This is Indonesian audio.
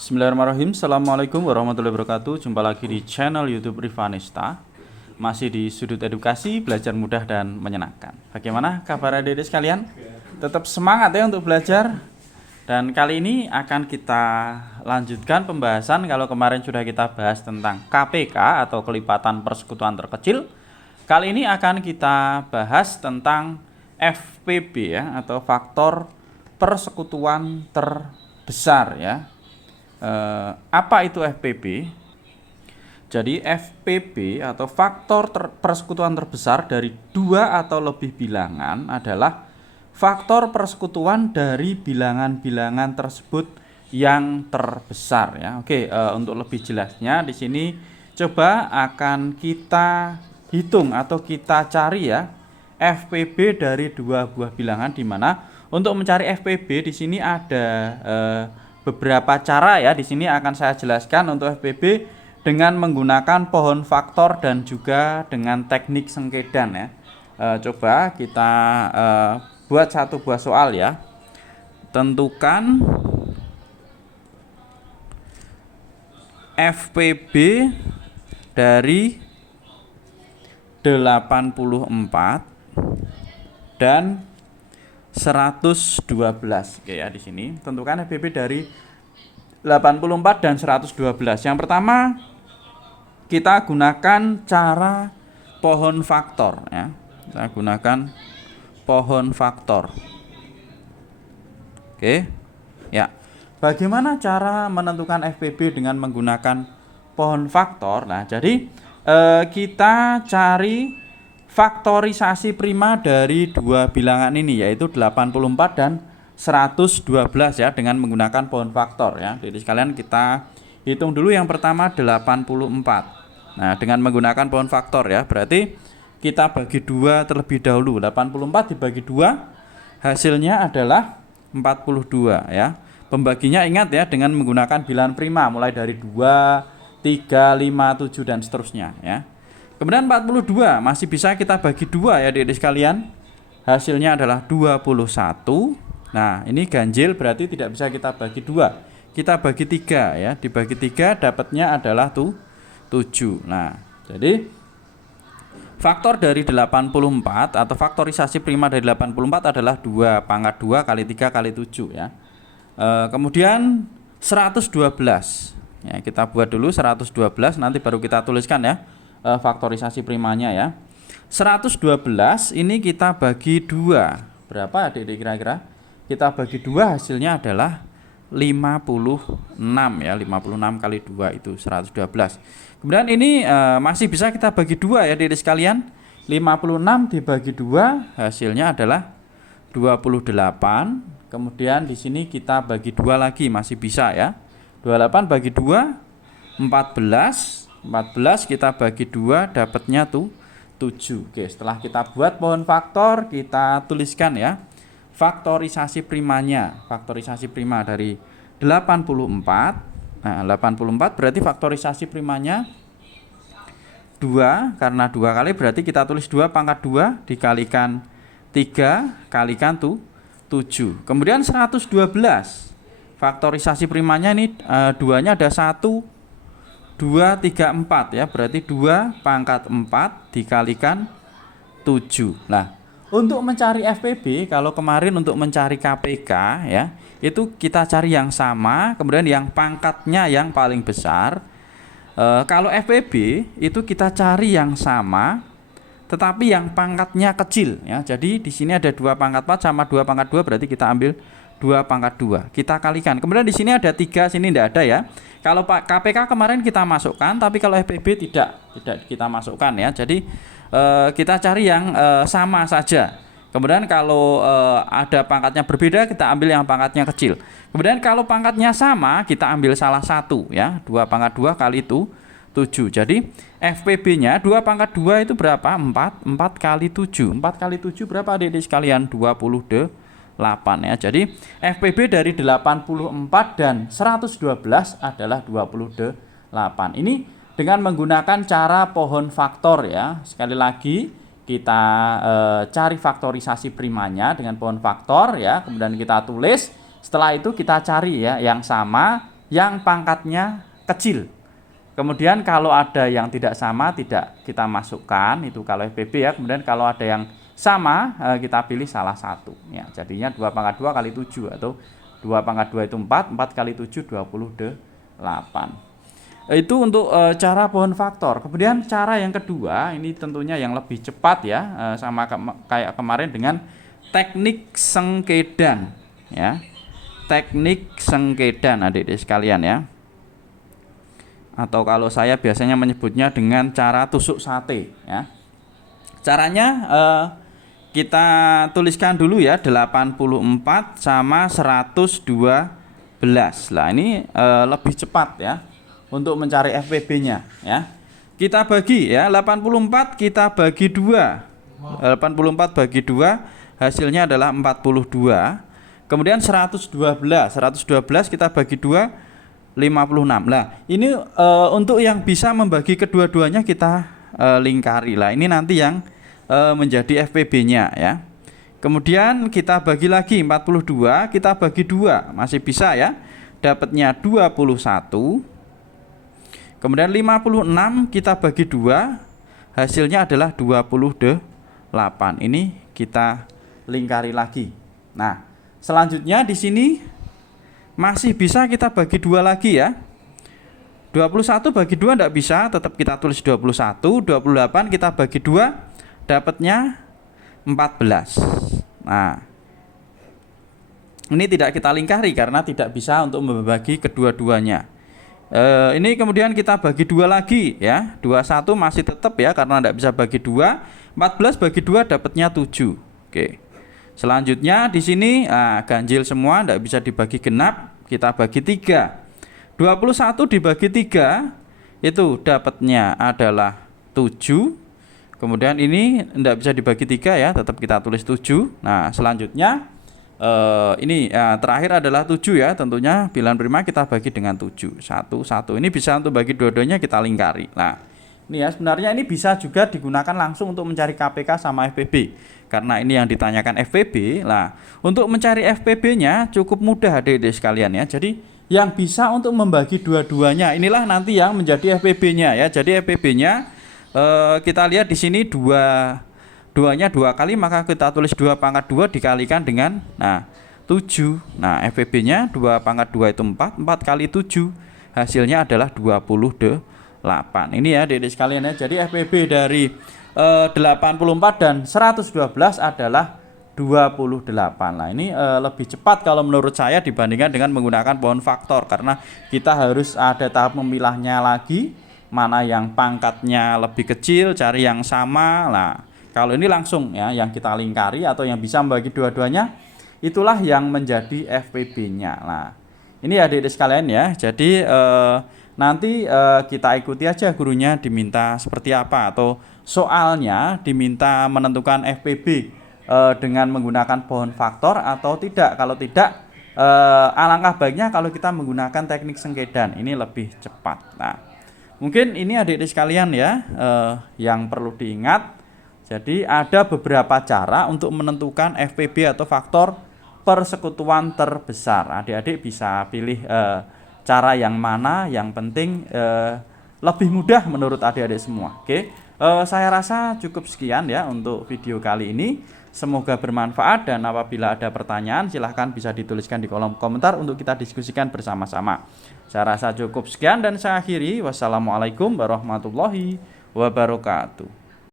Bismillahirrahmanirrahim. Assalamualaikum warahmatullahi wabarakatuh. Jumpa lagi di channel YouTube Rivanista. Masih di sudut edukasi, belajar mudah dan menyenangkan. Bagaimana kabar adik-adik sekalian? Tetap semangat ya untuk belajar. Dan kali ini akan kita lanjutkan pembahasan. Kalau kemarin sudah kita bahas tentang KPK atau kelipatan persekutuan terkecil, kali ini akan kita bahas tentang FPB ya, atau faktor persekutuan terbesar ya. Apa itu FPB? Jadi FPB atau faktor persekutuan terbesar dari dua atau lebih bilangan adalah faktor persekutuan dari bilangan-bilangan tersebut yang terbesar ya. Oke, untuk lebih jelasnya di sini coba akan kita hitung atau kita cari ya FPB dari dua buah bilangan, di mana untuk mencari FPB di sini ada beberapa cara ya. Di sini akan saya jelaskan untuk FPB dengan menggunakan pohon faktor dan juga dengan teknik sengkedan ya. Coba kita buat satu buah soal ya. Tentukan FPB dari 84 dan 112. Oke ya, di sini tentukan FPB dari 84 dan 112. Yang pertama kita gunakan cara pohon faktor ya. Kita gunakan pohon faktor. Oke. Ya. Bagaimana cara menentukan FPB dengan menggunakan pohon faktor? Nah, jadi kita cari faktorisasi prima dari dua bilangan ini, yaitu 84 dan 112 ya, dengan menggunakan pohon faktor ya. Jadi sekalian kita hitung dulu yang pertama 84. Nah, dengan menggunakan pohon faktor ya, berarti kita bagi dua terlebih dahulu. 84 dibagi 2 hasilnya adalah 42 ya. Pembaginya ingat ya, dengan menggunakan bilangan prima mulai dari 2, 3, 5, 7 dan seterusnya ya. Kemudian 42 masih bisa kita bagi 2 ya adik-adik sekalian. Hasilnya adalah 21. Nah, ini ganjil berarti tidak bisa kita bagi 2. Kita bagi 3 ya. Dibagi 3 dapatnya adalah 7. Nah, jadi faktor dari 84 atau faktorisasi prima dari 84 adalah 2 pangkat 2 kali 3 kali 7 ya. Kemudian 112. Ya, kita buat dulu 112, nanti baru kita tuliskan ya faktorisasi primanya ya. 112 ini kita bagi 2. Berapa adik-adik kira-kira? Kita bagi 2 hasilnya adalah 56 ya. 56 kali 2 itu 112. Kemudian ini masih bisa kita bagi 2 ya adik-adik sekalian. 56 dibagi 2 hasilnya adalah 28. Kemudian di sini kita bagi 2 lagi, masih bisa ya. 28 bagi 2 14 kita bagi 2 dapatnya tuh 7. Oke, setelah kita buat pohon faktor, kita tuliskan ya faktorisasi primanya. Faktorisasi prima dari 84. Nah, 84 berarti faktorisasi primanya 2, karena 2 kali berarti kita tulis 2 pangkat 2 dikalikan 3 kalikan tuh 7. Kemudian 112. Faktorisasi primanya ini 2-nya ada 1, 2, 3, 4 ya, berarti 2 pangkat 4 dikalikan 7. Nah, untuk mencari FPB, kalau kemarin untuk mencari KPK ya, itu kita cari yang sama, kemudian yang pangkatnya yang paling besar. Kalau FPB itu kita cari yang sama, tetapi yang pangkatnya kecil ya. Jadi di sini ada 2 pangkat 4 sama 2 pangkat 2, berarti kita ambil 2 pangkat 2. Kita kalikan. Kemudian di sini ada 3, sini tidak ada ya. Kalau KPK kemarin kita masukkan, tapi kalau FPB tidak kita masukkan ya. Jadi kita cari yang sama saja. Kemudian kalau ada pangkatnya berbeda, kita ambil yang pangkatnya kecil. Kemudian kalau pangkatnya sama, kita ambil salah satu ya. 2 pangkat 2 kali itu 7. Jadi FPB-nya 2 pangkat 2 itu berapa? 4 kali 7. 4 kali 7 berapa adik-adik sekalian? 28 ya. Jadi FPB dari 84 dan 112 adalah 28. Ini dengan menggunakan cara pohon faktor ya. Sekali lagi kita cari faktorisasi primanya dengan pohon faktor ya. Kemudian kita tulis. Setelah itu kita cari ya yang sama yang pangkatnya kecil. Kemudian kalau ada yang tidak sama tidak kita masukkan, itu kalau FPB ya. Kemudian kalau ada yang sama kita pilih salah satu ya. Jadinya 2 pangkat 2 kali 7 atau 2 pangkat 2 itu 4, 4 kali 7 28. Itu untuk cara pohon faktor. Kemudian cara yang kedua ini tentunya yang lebih cepat ya, sama kayak kemarin dengan teknik sengkedan ya. Teknik sengkedan adik-adik sekalian ya. Atau kalau saya biasanya menyebutnya dengan cara tusuk sate ya. Caranya kita tuliskan dulu ya, 84 sama 112. Lah ini lebih cepat ya untuk mencari FPB-nya ya. Kita bagi ya, 84 kita bagi 2. 84 bagi 2 hasilnya adalah 42. Kemudian 112 kita bagi 2 56. Lah, ini untuk yang bisa membagi kedua-duanya kita lingkari. Lah, ini nanti yang menjadi FPB-nya ya. Kemudian kita bagi lagi 42, kita bagi 2, masih bisa ya. Dapatnya 21. Kemudian 56 kita bagi 2, hasilnya adalah 28. Ini kita lingkari lagi. Nah, selanjutnya di sini masih bisa kita bagi 2 lagi ya. 21 bagi 2 tidak bisa, tetap kita tulis 21. 28 kita bagi 2, dapatnya 14. Nah, ini tidak kita lingkari karena tidak bisa untuk membagi kedua-duanya. Ini kemudian kita bagi 2 lagi ya. 21 masih tetap ya karena tidak bisa bagi 2. 14 bagi 2 dapatnya 7. Oke. Selanjutnya di sini ganjil semua, tidak bisa dibagi genap, kita bagi 3. 21 dibagi 3 itu dapatnya adalah 7. Kemudian ini tidak bisa dibagi 3 ya, tetap kita tulis 7. Nah, selanjutnya ini terakhir adalah 7 ya, tentunya bilangan prima kita bagi dengan 7. 1, 1. Ini bisa untuk bagi dua-duanya kita lingkari. Nah, ini ya sebenarnya ini bisa juga digunakan langsung untuk mencari KPK sama FPB. Karena ini yang ditanyakan FPB. Lah, untuk mencari FPB-nya cukup mudah adik-adik sekalian ya. Jadi yang bisa untuk membagi dua-duanya inilah nanti yang menjadi FPB-nya ya. Jadi FPB-nya kita lihat di sini duanya 2 kali, maka kita tulis 2 pangkat 2 dikalikan dengan 7. Nah, FPB-nya 2 pangkat 2 itu 4, 4 kali 7 hasilnya adalah 28. Ini ya adik-adik sekalian ya. Jadi FPB dari 84 dan 112 adalah 28. Nah, ini lebih cepat kalau menurut saya dibandingkan dengan menggunakan pohon faktor, karena kita harus ada tahap memilahnya lagi, mana yang pangkatnya lebih kecil, cari yang sama. Nah, kalau ini langsung ya, yang kita lingkari atau yang bisa membagi dua-duanya, itulah yang menjadi FPB-nya. Nah, ini adik-adik sekalian ya. Jadi nanti kita ikuti aja gurunya diminta seperti apa, atau soalnya diminta menentukan FPB dengan menggunakan pohon faktor atau tidak. Kalau tidak, alangkah baiknya kalau kita menggunakan teknik sengkedan, ini lebih cepat. Nah, mungkin ini adik-adik sekalian ya yang perlu diingat. Jadi ada beberapa cara untuk menentukan FPB atau faktor persekutuan terbesar. Adik-adik bisa pilih cara yang mana, yang penting lebih mudah menurut adik-adik semua. Oke, saya rasa cukup sekian ya untuk video kali ini. Semoga bermanfaat, dan apabila ada pertanyaan silahkan bisa dituliskan di kolom komentar untuk kita diskusikan bersama-sama. Saya rasa cukup sekian dan saya akhiri. Wassalamualaikum warahmatullahi wabarakatuh.